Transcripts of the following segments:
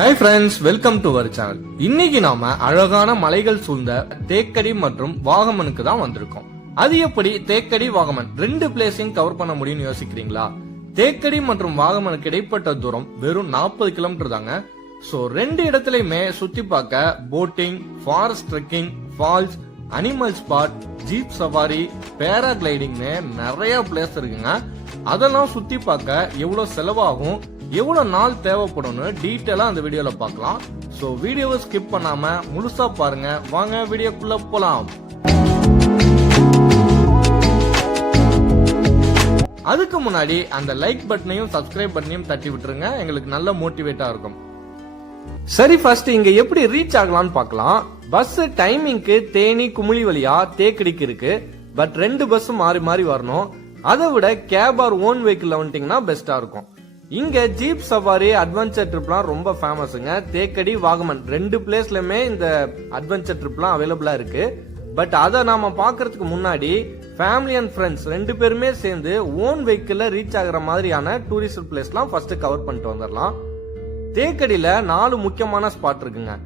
Hi friends, welcome to our channel. இன்னைக்கு நாம அழகான மலைகள் சூழ்ந்த தேக்கடி மற்றும் வாகமனுக்கு தான் வந்திருக்கோம். அது எப்படி தேக்கடி வாகமன் ரெண்டு பிளேஸையும் கவர் பண்ண முடியும்னு யோசிக்கிறீங்களா? தேக்கடி மற்றும் வாகமனுக்கு இடைப்பட்ட தூரம் வெறும் 40 கிலோமீட்டர் தாங்க. சோ ரெண்டு இடத்துலயுமே சுத்தி பார்க்க boating, forest trekking, falls, animal spot, jeep சவாரி, பேராகிளைடிங்னு நிறைய பிளேஸ் இருக்குங்க. அதெல்லாம் சுத்தி பார்க்க எவ்வளவு செலவாகும், எவ்வளவு நாள் தேவைப்படும்னு டீட்டெயிலா அந்த வீடியோல பார்க்கலாம். சோ வீடியோவை ஸ்கிப் பண்ணாம முழுசா பாருங்க. வாங்க வீடியோக்குள்ள போலாம். அதுக்கு முன்னாடி அந்த லைக் பட்டனையும் சப்ஸ்கிரைப் பட்டனையும் தட்டி விட்டுருங்க, எங்களுக்கு நல்ல மோட்டிவேட்டா இருக்கும். சரி, ஃபர்ஸ்ட் இங்க எப்படி ரீச் ஆகலாம்னு பார்க்கலாம். பஸ் டைமிங்க்கு தேனி குமுளி வழியா தேக்கடிக்கு இருக்கு. பட் ரெண்டு பஸ் மாறி மாறி வரணும். அதை விட கேப் ஆர் ஓன் வெஹிக்கிள் வந்துட்டீங்கன்னா பெஸ்டா இருக்கும். இங்க ஜீப் சவாரி, அட்வென்ச்சர் ட்ரிப்லாம் ரொம்ப ஃபேமஸுங்க. தேக்கடி, வாகமன் ரெண்டு பிளேஸ்லயுமே இந்த அட்வென்ச்சர் ட்ரிப்லாம் அவைலபிளா இருக்கு. பட் அதை நாம பாக்குறதுக்கு முன்னாடி ஃபேமிலி அண்ட் ஃப்ரெண்ட்ஸ் ரெண்டு பேருமே சேர்ந்து ஓன் வெஹிக்கிள் ரீச் ஆகுற மாதிரியான டூரிஸ்ட் பிளேஸ்லாம் ஃபர்ஸ்ட் கவர் பண்ணிட்டு வந்துடலாம். தேக்கடியில 4 முக்கியமான ஸ்பாட் இருக்குங்க.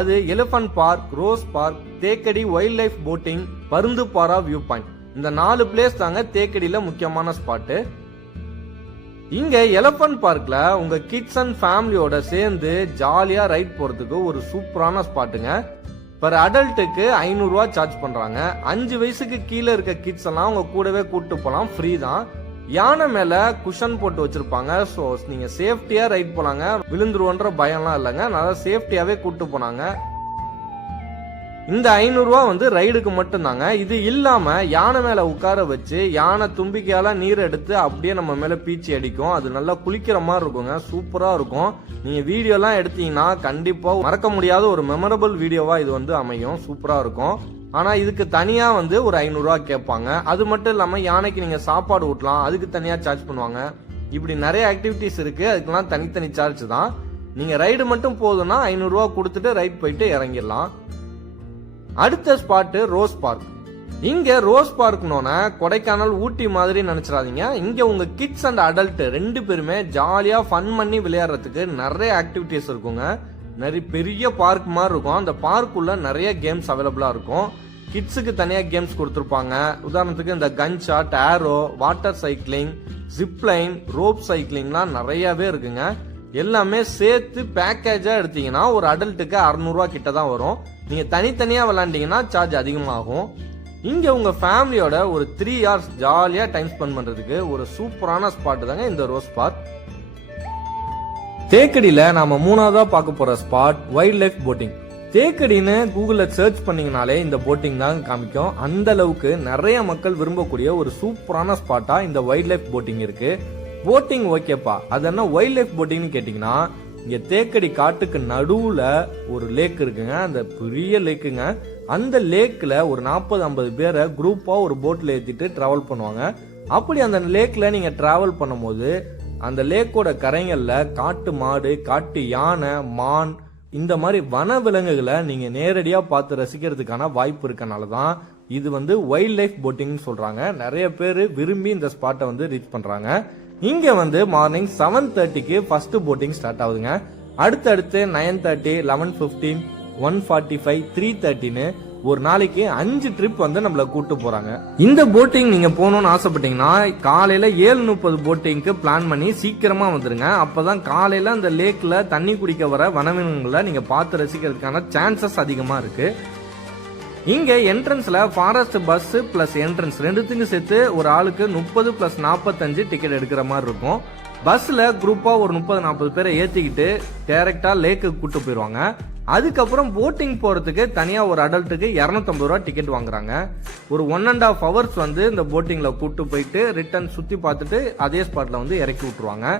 அது elephant park, rose park, Thekkady wildlife boating, Parunthumpara view point. இந்த 4 பிளேஸ் தாங்க தேக்கடியில முக்கியமான ஸ்பாட். இங்க எலிபென்ட் பார்க்ல உங்க கிட்ஸ் அண்ட் ஃபேமிலியோட சேர்ந்து ஜாலியா ரைட் போறதுக்கு ஒரு சூப்பரான ஸ்பாட்டுங்க. பர் அடல்ட்டுக்கு 500 ரூபாய் சார்ஜ் பண்றாங்க. 5 வயசுக்கு கீழே இருக்க கிட்ஸ் எல்லாம் உங்க கூடவே கூட்டு போலாம், ஃப்ரீ தான். யானை மேல குஷன் போட்டு வச்சிருப்பாங்க. சோ நீங்க சேஃப்டியா ரைட் போலாங்க. விழுந்துருவோன்ற பயம்லாம் இல்லைங்க. நல்லா சேஃப்டியாவே கூட்டு போனாங்க. இந்த 500 ரூபாய் ரைடுக்கு மட்டும் தாங்க. இது இல்லாம யானை மேல உட்கார வச்சு யானை தும்பிக்கையால நீர் எடுத்து அப்படியே நம்ம மேல பீச்சி அடிக்கும். அது நல்லா குளிக்கிற மாதிரி இருக்குங்க. சூப்பரா இருக்கும். நீங்க வீடியோ எல்லாம் எடுத்தீங்கன்னா கண்டிப்பா மறக்க முடியாத ஒரு மெமரபிள் வீடியோவா இது அமையும். சூப்பரா இருக்கும். ஆனா இதுக்கு தனியா ஒரு 500 ரூபாய் கேட்பாங்க. அது மட்டும் இல்லாம யானைக்கு நீங்க சாப்பாடு ஊட்டலாம், அதுக்கு தனியா சார்ஜ் பண்ணுவாங்க. இப்படி நிறைய ஆக்டிவிட்டிஸ் இருக்கு. அதுக்கெல்லாம் தனித்தனி சார்ஜ் தான். நீங்க ரைடு மட்டும் போதும்னா 500 ரூபாய் கொடுத்துட்டு ரைட் போயிட்டு இறங்கிடலாம். அடுத்த ஸ்பாட் ரோஸ் பார்க். இங்க ரோஸ் பார்க்னோன கொடைக்கானல், ஊட்டி மாதிரி நினைச்சிடாதீங்க. இங்க உங்க கிட்ஸ் அண்ட் அடல்ட் ரெண்டு பேருமே ஜாலியா ஃபன் பண்ணி விளையாடுறதுக்கு நிறைய ஆக்டிவிட்டிஸ் இருக்குங்க. நிறைய பெரிய பார்க் மாதிரி இருக்கும். அந்த பார்க்குள்ள நிறைய கேம்ஸ் அவைலபிளா இருக்கும். கிட்ஸுக்கு தனியா கேம்ஸ் கொடுத்துருப்பாங்க. உதாரணத்துக்கு இந்த gun shot, arrow, water cycling, zipline, rope சைக்கிளிங்லாம் நிறையவே இருக்குங்க. எல்லாமே சேர்த்து பேக்கேஜா எடுத்தீங்கன்னா ஒரு அடல்ட்டுக்கு 600 ரூபாய் கிட்ட தான் வரும். நீங்க தனித்தனியா விளையாண்டீங்கன்னா சார்ஜ் அதிகமாகும். இங்க உங்க ஃபேமிலியோட ஒரு 3 hours ஜாலியா டைம் ஸ்பெண்ட் பண்றதுக்கு ஒரு சூப்பரான ஸ்பாட் தாங்க இந்த ரோஸ் பார்க். தேக்கடியில நாம 3ஆவதா பார்க்க போற ஸ்பாட் வைல்ட் லைஃப் போட்டிங். தேக்கடின்னு கூகுள்ல சர்ச் பண்ணீங்கனாலே இந்த போட்டிங் தான் காமிக்கும். அந்த அளவுக்கு நிறைய மக்கள் விரும்பக்கூடிய ஒரு சூப்பரான ஸ்பாட்டா இந்த வைல்ட் லைஃப் போட்டிங் இருக்கு. போட்டிங் ஓகேப்பா, அது என்ன வைல்ட் லைஃப் போட்டிங்னு கேட்டீங்கன்னா, இங்க தேக்கடி காட்டுக்கு நடுவுல ஒரு லேக் இருக்குங்க. அந்த பெரிய லேக்குங்க. அந்த லேக்ல ஒரு 40-50 பேரை குரூப்பா ஒரு போட்ல ஏத்திட்டு டிராவல் பண்ணுவாங்க. அப்படி அந்த லேக்ல நீங்க டிராவல் பண்ணும்போது அந்த லேக்கோட கரைகள்ல காட்டு மாடு, காட்டு யானை, மான், இந்த மாதிரி வன விலங்குகளை நீங்க நேரடியா பார்த்து ரசிக்கிறதுக்கான வாய்ப்பு இருக்கனாலதான் இது வைல்ட் லைஃப் போட்டிங் சொல்றாங்க. நிறைய பேர் விரும்பி இந்த ஸ்பாட்டை ரீச் பண்றாங்க. இங்க மார்னிங் 7:30க்கு ஃபர்ஸ்ட் போட்டிங் ஸ்டார்ட் ஆகுதுங்க. அடுத்தடுத்து 9:30, 11:15, 1:45, 3:30ன்னு ஒரு நாளைக்கு 5 ட்ரிப் நம்மள கூட்டு போறாங்க. இந்த போட்டிங் நீங்க போகணும்னு ஆசைப்பட்டீங்கன்னா காலையில 7:30 போட்டிங்க்கு பிளான் பண்ணி சீக்கிரமா வந்துருங்க. அப்பதான் காலையில அந்த லேக்ல தண்ணி குடிக்க வர வனவிலங்குகளை நீங்க பார்த்து ரசிக்கிறதுக்கான சான்சஸ் அதிகமா இருக்கு. இங்க என்ட்ரன்ஸ்ல ஃபாரஸ்ட் பஸ் பிளஸ் என்ட்ரன்ஸ் ரெண்டுத்துக்கும் சேர்த்து ஒரு ஆளுக்கு 30 + 45 டிக்கெட் எடுக்கிற மாதிரி இருக்கும். பஸ்ல குரூப்பா ஒரு 30-40 பேரை ஏத்திக்கிட்டு டைரக்டா லேக்கு கூட்டு போயிருவாங்க. அதுக்கப்புறம் போட்டிங் போறதுக்கு தனியா ஒரு அடல்ட்டுக்கு 250 ரூபாய் டிக்கெட் வாங்குறாங்க. ஒரு 1.5 hours இந்த போட்டிங்ல கூட்டு போயிட்டு ரிட்டர்ன் சுத்தி பார்த்துட்டு அதே ஸ்பாட்ல இறக்கி விட்டுருவாங்க.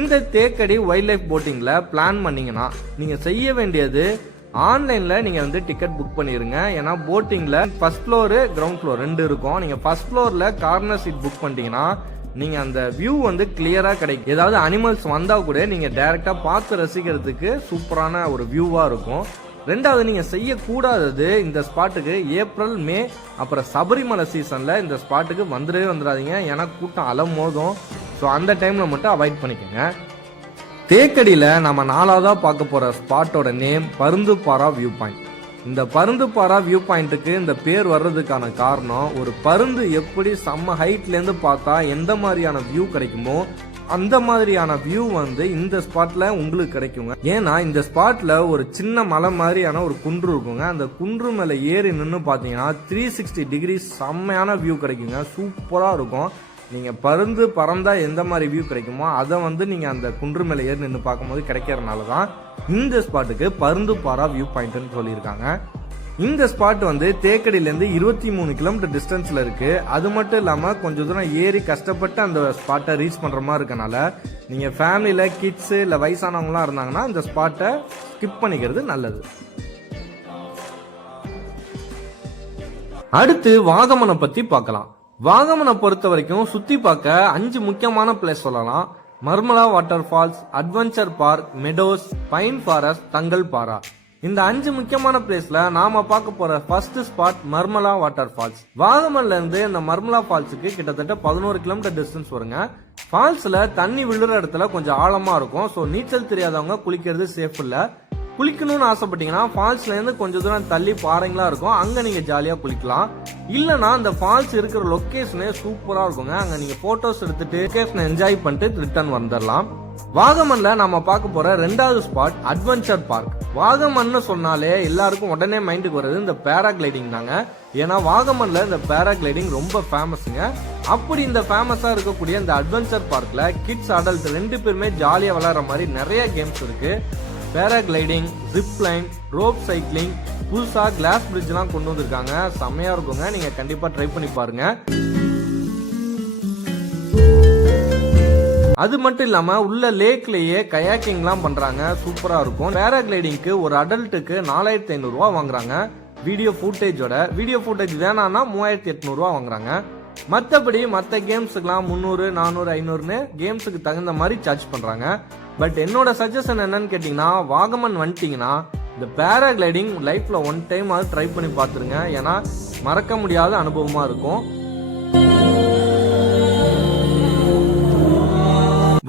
இந்த தேக்கடி வைல்ட் லைஃப் போட்டிங்ல பிளான் பண்ணீங்கன்னா நீங்க செய்ய வேண்டியது, ஆன்லைன்ல நீங்க டிக்கெட் புக் பண்ணிருங்க. ஏன்னா போட்டிங்ல ஃபர்ஸ்ட் ஃப்ளோர், கிரவுண்ட் ஃப்ளோர் ரெண்டு இருக்கும். நீங்க ஃபர்ஸ்ட் ஃப்ளோர்ல கார்னர் சீட் புக் பண்ணிட்டீங்கன்னா நீங்க அந்த வியூ கிளியரா கிடைக்கும். ஏதாவது அனிமல்ஸ் வந்தா கூட நீங்க டைரக்டா பார்த்து ரசிக்கிறதுக்கு சூப்பரான ஒரு வியூவா இருக்கும். ரெண்டாவது, நீங்க செய்யக்கூடாதது, இந்த ஸ்பாட்டுக்கு ஏப்ரல், மே, அப்புறம் சபரிமலை சீசன்ல இந்த ஸ்பாட்டுக்கு வந்துடாதீங்க. ஏன்னா கூட்டம் அலமோதும். ஸோ அந்த டைம்ல மட்டும் அவாய்ட் பண்ணிக்கோங்க. தேக்கடியில நம்ம 4ஆவதா பார்க்க போற ஸ்பாட்டோட நேம் பருந்துப்பாரா வியூ பாயிண்ட். இந்த பருந்துப்பாரா வியூ பாயிண்ட்டுக்கு இந்த பேர் வர்றதுக்கான காரணம், ஒரு பருந்து எப்படி செம்ம ஹைட்ல இருந்து பார்த்தா எந்த மாதிரியான வியூ கிடைக்குமோ அந்த மாதிரியான வியூ இந்த ஸ்பாட்ல உங்களுக்கு கிடைக்குங்க. ஏன்னா இந்த ஸ்பாட்ல ஒரு சின்ன மலை மாதிரியான ஒரு குன்று இருக்குங்க. அந்த குன்று மேல ஏறி நின்று பாத்தீங்கன்னா 360 டிகிரி செம்மையான வியூ கிடைக்குங்க. சூப்பரா இருக்கும். நீங்க பறந்தா எந்த மாதிரி வியூ கிடைக்குமோ அதை நீங்க அந்த குன்று மேல ஏறி நின்று பார்க்கும்போது கிடைக்கிறதுனாலதான் இந்த ஸ்பாட்டுக்கு பருந்துப்பாரா வியூ பாயிண்ட்னு சொல்லியிருக்காங்க. இந்த ஸ்பாட் தேக்கடியில இருந்து 23 கிலோமீட்டர் டிஸ்டன்ஸ்ல இருக்கு. அது மட்டும் இல்லாம கொஞ்சம் தூரம் ஏறி கஷ்டப்பட்டு அந்த ஸ்பாட்டை ரீச் பண்ற மாதிரி இருக்கனால நீங்க ஃபேமிலியில கிட்ஸ் இல்ல வயசானவங்களாம் இருந்தாங்கன்னா இந்த ஸ்பாட்டை ஸ்கிப் பண்ணிக்கிறது நல்லது. அடுத்து வாகமனை பத்தி பார்க்கலாம். வாகமனை பொறுத்த வரைக்கும் சுத்தி பார்க்க 5 முக்கியமான பிளேஸ் சொல்லலாம். Marmala water falls, adventure park, meadows, pine forest, Thangal Para. இந்த 5 முக்கியமான பிளேஸ்ல நாம பார்க்க போற first spot Marmala water falls. வாகமன்ல இருந்து இந்த மர்மலா ஃபால்ஸுக்கு கிட்டத்தட்ட 11 கிலோமீட்டர் டிஸ்டன்ஸ் வருங்க. ஃபால்ஸ்ல தண்ணி விழுற இடத்துல கொஞ்சம் ஆழமா இருக்கும். சோ நீச்சல் தெரியாதவங்க குளிக்கிறது சேஃப் இல்ல. குளிக்கணும்னு ஆசைப்பட்டீங்கன்னா ஃபால்ஸ்ல இருந்து கொஞ்சம் தூரம் தள்ளி பாறைங்களா இருக்கும், அங்க நீங்க ஜாலியா குளிக்கலாம். இல்லனா அந்த ஃபால்ஸ் இருக்கிற லொகேஷனே சூப்பரா இருக்குங்க. அங்க நீங்க போட்டோஸ் எடுத்துட்டு லொகேஷனை என்ஜாய் பண்ணிட்டு ரிட்டர்ன் வந்துடலாம். வாகமன்ல நாம பார்க்க போற 2வது ஸ்பாட் அட்வென்ச்சர் பார்க். வாகமன் சொன்னாலே எல்லாருக்கும் உடனே மைண்டுக்கு வருது இந்த பேராகிளைடிங் தாங்க. ஏன்னா வாகமன்ல இந்த பேராகிளைடிங் ரொம்ப ஃபேமஸ்ங்க. அப்படி இந்த ஃபேமஸா இருக்கக்கூடிய இந்த அட்வென்ச்சர் பார்க்ல கிட்ஸ் அடல்ட் 2 பேருமே ஜாலியா விளையாடுற மாதிரி நிறைய கேம்ஸ் இருக்கு. Paragliding, zip line, rope cycling, புதுசா கிளாஸ் பிரிட்ஜ் எல்லாம் கொண்டு வந்திருக்காங்க. செம்மையா இருக்குங்க. நீங்க கண்டிப்பா ட்ரை பண்ணி பாருங்க. அது மட்டும் இல்லாம உள்ள லேக்லயே கயாக்கிங் எல்லாம் பண்றாங்க. சூப்பரா இருக்கும். பேராகிளைடிங்க்கு ஒரு அடல்ட்டுக்கு 4500 ரூபாய் வாங்குறாங்க. வீடியோ ஃபுட்டேஜ் வேணாம்னா 3800 ரூபாய் வாங்குறாங்க. மத்தபடி மத்த கேம்ஸுக்கெல்லாம் 300, 400, 500ன்னு கேம்ஸுக்கு தகுந்த மாதிரி சார்ஜ் பண்றாங்க. பட் என்னோட சஜஷன் என்னன்னு கேட்டீங்கன்னா, வாகமன் வந்துட்டீங்கன்னா இந்த பேராகிளைடிங் லைஃப்ல 1 டைம் ட்ரை பண்ணி பார்த்துருங்க. ஏன்னா மறக்க முடியாத அனுபவமா இருக்கும்.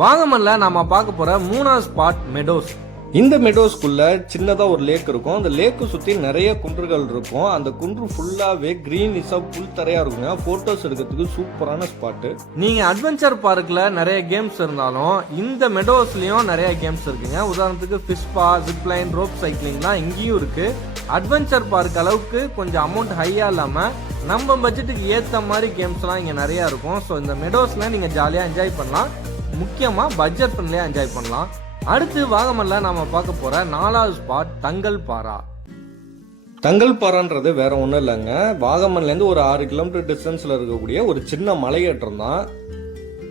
வாகமன்ல நாம பார்க்க போற 3வது ஸ்பாட் மெடோஸ். இந்த மெடோஸ்குள்ள சின்னதா ஒரு லேக் இருக்கும். அந்த லேக்கு சுத்தி நிறைய குன்றுகள் இருக்கும். அந்த குன்று ஃபுல்லாவே கிரீனிஷா புல் தரையா இருக்குங்க. போட்டோஸ் எடுக்கிறதுக்கு சூப்பரான ஸ்பாட். நீங்க அட்வென்ச்சர் பார்க்ல நிறைய கேம்ஸ் இருந்தாலும் இந்த மெடோஸ்லயும் நிறைய கேம்ஸ் இருக்குங்க. உதாரணத்துக்கு ஃபிஷ்பா, ஜிப்லைன், ரோப் சைக்கிளிங்லாம் இங்கேயும் இருக்கு. அட்வென்ச்சர் பார்க் அளவுக்கு கொஞ்சம் அமௌண்ட் ஹையா இல்லாம நம்ம பட்ஜெட்டுக்கு ஏத்த மாதிரி கேம்ஸ் எல்லாம் இங்க நிறைய இருக்கும். ஸோ இந்த மெடோஸ்ல நீங்க ஜாலியா என்ஜாய் பண்ணலாம். முக்கியமா பட்ஜெட் ஃப்ரெண்ட்லியா என்ஜாய் பண்ணலாம். அடுத்து வாகமன்ல நாம பார்க்க போற 4வது ஸ்பாட் தங்கல் பாரா. தங்கல் பாரான்றது வேற ஒண்ணும் இல்லைங்க. வாகமன்ல இருந்து ஒரு 6 கிலோமீட்டர் டிஸ்டன்ஸ்ல இருக்கக்கூடிய ஒரு சின்ன மலையேற்றம் தான்.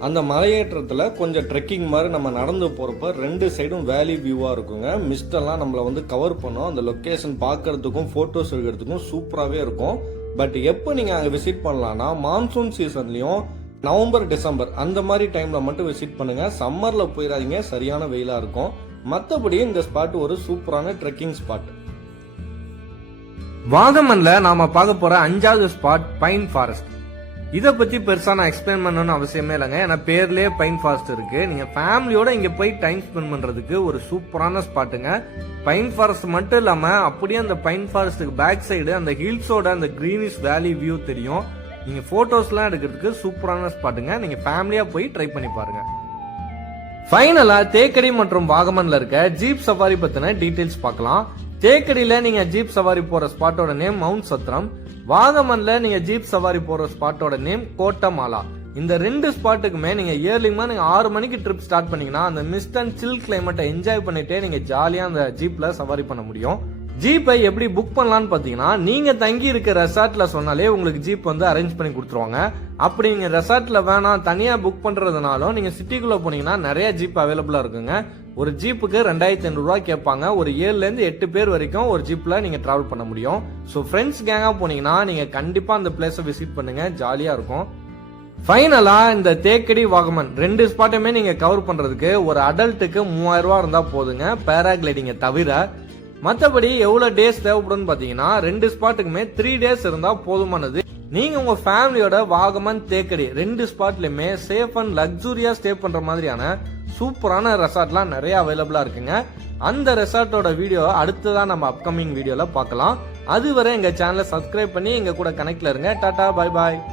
அந்த மலையேற்றத்துல கொஞ்சம் ட்ரெக்கிங் மாதிரி நம்ம நடந்து போறப்ப 2 சைடும் வேலி வியூவா இருக்குங்க. மிஸ்ட் எல்லாம் நம்மள கவர் பண்ணும். அந்த லொகேஷன் பார்க்கறதுக்கும் போட்டோஸ் எடுக்கிறதுக்கும் சூப்பராகவே இருக்கும். பட் எப்போ நீங்க அங்க விசிட் பண்ணலாம்னா மான்சூன் சீசன்லயும் நவம்பர், டிசம்பர் அந்த மாதிரி டைம்ல மட்டும் விசிட் பண்ணுங்க. சம்மர்ல போயிடாதீங்க, சரியான வெயிலா இருக்கும். மற்றபடி இந்த ஸ்பாட் ஒரு சூப்பரான ட்ரெக்கிங் ஸ்பாட். வாகமன்ல நாம பார்க்க போற 5வது ஸ்பாட் பைன் ஃபாரஸ்ட். இத பத்தி பெருசா நான் எக்ஸ்பிளைன் பண்ணணும்னு அவசியமே இல்லைங்க. ஏன்னா பேர்லயே பைன் ஃபாரஸ்ட் இருக்கு. நீங்க ஃபேமிலியோட இங்க போய் டைம் ஸ்பெண்ட் பண்றதுக்கு ஒரு சூப்பரான ஸ்பாட்டுங்க. பைன் ஃபாரஸ்ட் மட்டும் இல்லாம அப்படியே அந்த பைன் ஃபாரஸ்டுக்கு பேக் சைடு அந்த ஹில்ஸோட அந்த கிரீனிஷ் வேலி வியூ தெரியும். நீங்க போட்டோஸ்லாம் எடுக்கிறதுக்கு சூப்பரான ஸ்பாட்டுங்க. நீங்க ஃபேமிலியா போய் ட்ரை பண்ணி பாருங்க. ஃபைனலா தேக்கடி மற்றும் வாகமன்ல இருக்க ஜீப் சவாரி பத்தின டீடைல்ஸ் பார்க்கலாம். தேக்கடியில நீங்க ஜீப் சவாரி போற ஸ்பாட்டோட நேம் மவுண்ட் சத்ரம். வாகமன்ல நீங்க ஜீப் சவாரி போற ஸ்பாட்டோட நேம் கோட்டமாலா. இந்த 2 ஸ்பாட்டுக்குமே நீங்க இயர்லிங்கா நீங்க 6 மணிக்கு ட்ரிப் ஸ்டார்ட் பண்ணீங்கன்னா அந்த மிஸ்ட் அண்ட் சில் கிளைமேட்டை என்ஜாய் பண்ணிட்டே நீங்க ஜாலியா அந்த ஜீப்ல சவாரி பண்ண முடியும். ஜீப்பை எப்படி புக் பண்ணலாம்னு பாத்தீங்கன்னா, நீங்க தங்கி இருக்க ரெசார்ட்ல சொன்னாலே உங்களுக்கு ஜீப் அரேஞ்ச் பண்ணி கொடுத்துருவாங்க. அப்படி நீங்க ரெசார்ட்ல வேணாம் தனியா புக் பண்றதுனாலும் நீங்க சிட்டிக்குள்ள போனீங்கன்னா நிறைய ஜீப் அவைலபிளா இருக்குங்க. ஒரு ஜீப்புக்கு 2500 ரூபாய் கேட்பாங்க. ஒரு 7ல இருந்து 8 பேர் வரைக்கும் ஒரு ஜீப்ல நீங்க டிராவல் பண்ண முடியும். ஸோ ஃப்ரெண்ட்ஸ் கேங்கா போனீங்கன்னா நீங்க கண்டிப்பா அந்த பிளேஸை விசிட் பண்ணுங்க, ஜாலியா இருக்கும். ஃபைனலா இந்த தேக்கடி வாகமன் 2 ஸ்பாட்டுமே நீங்க கவர் பண்றதுக்கு ஒரு அடல்ட்டுக்கு 3000 ரூபாய் இருந்தா போதுங்க, பேராகிளைடிங்க தவிர. மற்றபடி எவ்வளவு டேஸ் தேவைப்படும் பாத்தீங்கன்னா 2 ஸ்பாட்டுக்குமே 3 டேஸ் இருந்தா போதுமானது. நீங்க உங்க ஃபேமிலியோட வாகமன் தேக்கடி 2 ஸ்பாட்லயுமே சேஃப் அண்ட் லக்ஸூரியா ஸ்டே பண்ற மாதிரியான சூப்பரான ரெசார்ட்லாம் நிறைய அவைலபிளா இருக்குங்க. அந்த ரெசார்ட்டோட வீடியோ அடுத்ததான் நம்ம அப்கமிங் வீடியோல பார்க்கலாம். அதுவரை எங்க சேனலை சப்ஸ்கிரைப் பண்ணி எங்க கூட கனெக்ட்ல இருங்க. Tata, bye bye.